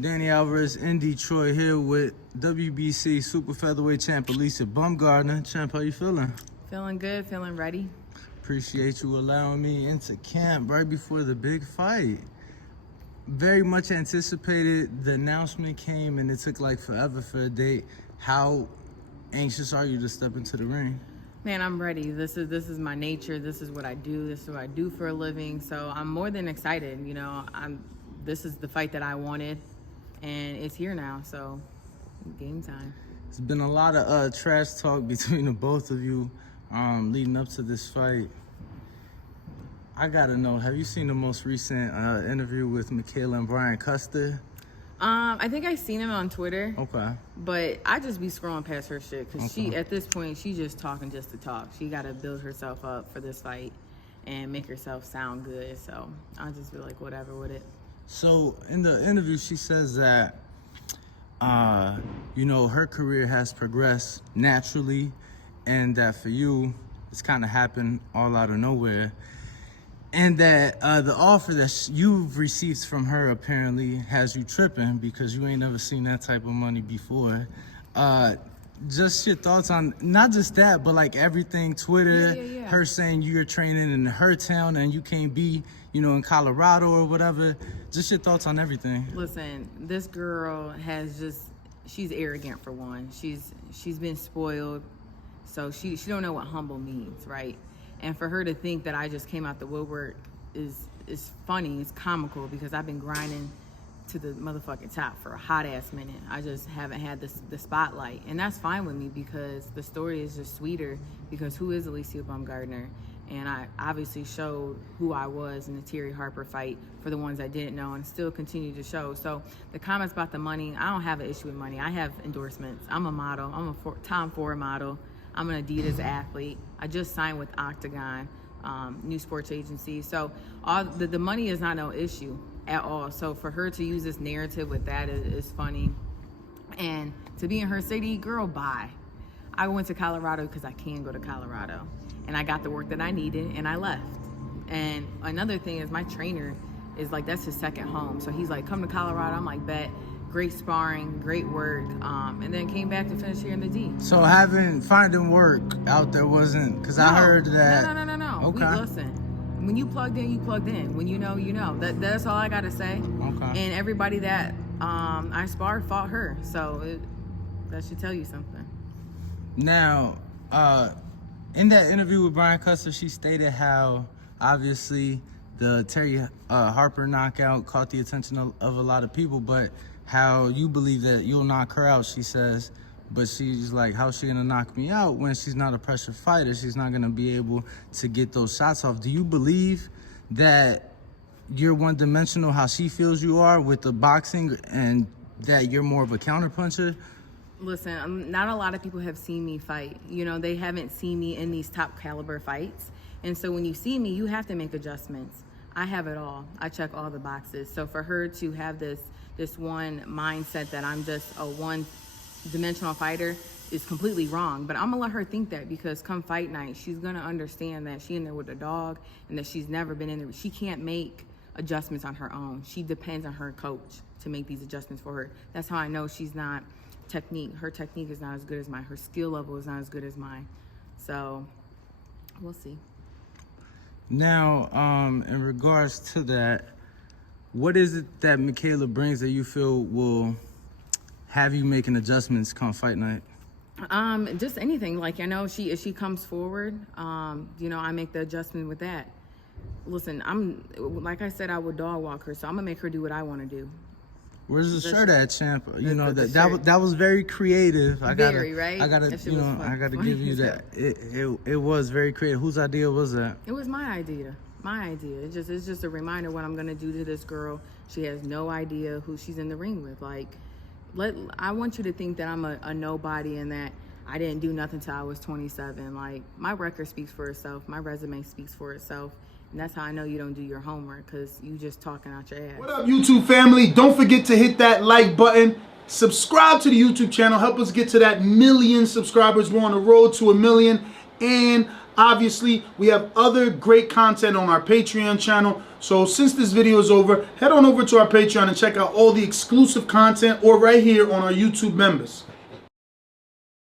Danny Alvarez in Detroit here with WBC super featherweight champ Alycia Baumgardner. Champ, how you feeling? Feeling good, feeling ready. Appreciate you allowing me into camp right before the big fight. Very much anticipated. The announcement came and it took like forever for a date. How anxious are you to step into the ring? Man, I'm ready. This is my nature. This is what I do. This is what I do for a living. So I'm more than excited. You know, this is the fight that I wanted, and it's here now. So game time. There's been a lot of trash talk between the both of you leading up to this fight. I gotta know, have you seen the most recent interview with Mikaela and Brian Custer? I think I seen him on Twitter. Okay. But I just be scrolling past her shit because she, at this point, she's just talking just to talk. She got to build herself up for this fight and make herself sound good. So I'll just be like, whatever with it. So in the interview, she says that, you know, her career has progressed naturally and that for you, it's kind of happened all out of nowhere. And that the offer that you've received from her apparently has you tripping because you ain't never seen that type of money before. Just your thoughts on not just that, but like everything, Twitter, her saying you're training in her town and you can't be, you know, in Colorado or whatever. Just your thoughts on everything. Listen, this girl has she's arrogant for one. She's been spoiled, so she don't know what humble means, right? And for her to think that I just came out the woodwork is funny, it's comical, because I've been grinding to the motherfucking top for a hot ass minute. I just haven't had the spotlight. And that's fine with me because the story is just sweeter, because who is Alycia Baumgardner? And I obviously showed who I was in the Terry Harper fight for the ones that didn't know, and still continue to show. So the comments about the money, I don't have an issue with money. I have endorsements. I'm a model. I'm a Tom Ford model. I'm an Adidas athlete. I just signed with Octagon, new sports agency. So all the money is not no issue at all. So for her to use this narrative with that is funny. And to be in her city, girl, bye. I went to Colorado because I can go to Colorado. And I got the work that I needed and I left. And another thing is my trainer is like, that's his second home. So he's like, come to Colorado. I'm like, bet. Great sparring, great work, and then came back to finish here in the D. So finding work out there wasn't, because I heard that. No. Okay. Listen, when you plugged in, you plugged in. When you know, you know. That's all I gotta say. Okay. And everybody that I sparred fought her, so that should tell you something. Now, in that interview with Brian Custer, she stated how obviously the Terry Harper knockout caught the attention of a lot of people, but how you believe that you'll knock her out, she says, but she's like, how's she gonna knock me out when she's not a pressure fighter? She's not gonna be able to get those shots off. Do you believe that you're one-dimensional how she feels you are with the boxing and that you're more of a counterpuncher? Listen, not a lot of people have seen me fight. You know, they haven't seen me in these top caliber fights. And so when you see me, you have to make adjustments. I have it all. I check all the boxes. So for her to have this one mindset that I'm just a one-dimensional fighter is completely wrong. But I'm gonna let her think that, because come fight night, she's gonna understand that she in there with a dog and that she's never been in there. She can't make adjustments on her own. She depends on her coach to make these adjustments for her. That's how I know she's not her technique is not as good as mine. Her skill level is not as good as mine. So we'll see. Now, in regards to that, what is it that Mikaela brings that you feel will have you making adjustments come fight night? Just anything. Like, I know if she comes forward, you know, I make the adjustment with that. Listen, like I said, I would dog walk her, so I'm gonna make her do what I want to do. Where's the shirt at, champ? You know, that was very creative. Right? I gotta give you that. It was very creative. Whose idea was that? It was my idea. It's just a reminder what I'm gonna do to this girl. She has no idea who she's in the ring with. Like, I want you to think that I'm a nobody and that I didn't do nothing till I was 27. Like, my record speaks for itself. My resume speaks for itself. And that's how I know you don't do your homework, because you just talking out your ass. What up, YouTube family? Don't forget to hit that like button. Subscribe to the YouTube channel. Help us get to that 1 million subscribers. We're on the road to 1 million. And obviously, we have other great content on our Patreon channel. So since this video is over, head on over to our Patreon and check out all the exclusive content or right here on our YouTube members.